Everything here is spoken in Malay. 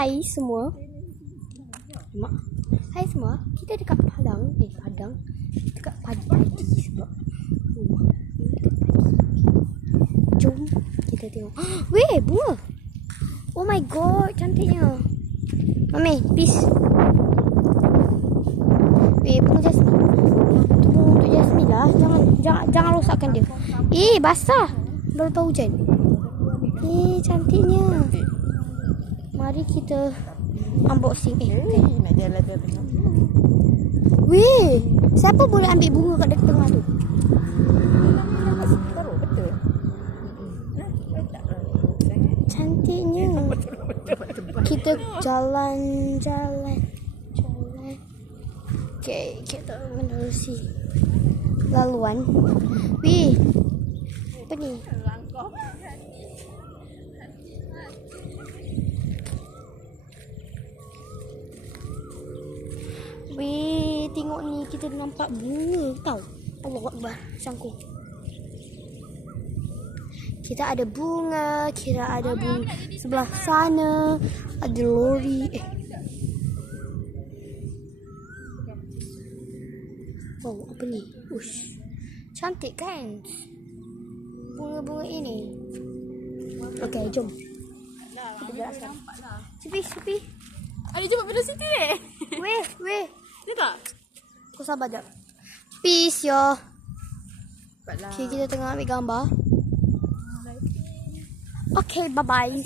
Hai semua. Mak. Hai semua. Kita dekat Padang. Padang. Dekat pagi sebab rumah. Dekat pagi. Jom kita tengok. Weh, bunga. Oh my god, cantiknya. Mami, peace. Weh, bunga jasmin. Tu bunga untuk jasmin lah. Jangan rosakkan dia. Basah. Baru tahu hujan. Cantiknya. Mari kita unboxing. Nak jalan dia tengok. Weh, siapa boleh ambil bunga kat dekat tengah tu? Taruh betul. Cantiknya. Kita jalan. Okay, kita menerusi laluan. Weh, apa ni? Weh, tengok ni, kita nampak bunga tau. Allahuakbar, sangkut. Kita ada bunga, sebelah sana ada lori. Oh, apa ni? Ush. Cantik kan? Bunga-bunga ini. Okey, jom. Kita gerak sekarang. Supi. Ada jumpa velocity ni. Weh. Ni tak? Kau sabar jap. Peace yo. Cepatlah. Okay, kita tengah ambil gambar. Okay, bye-bye.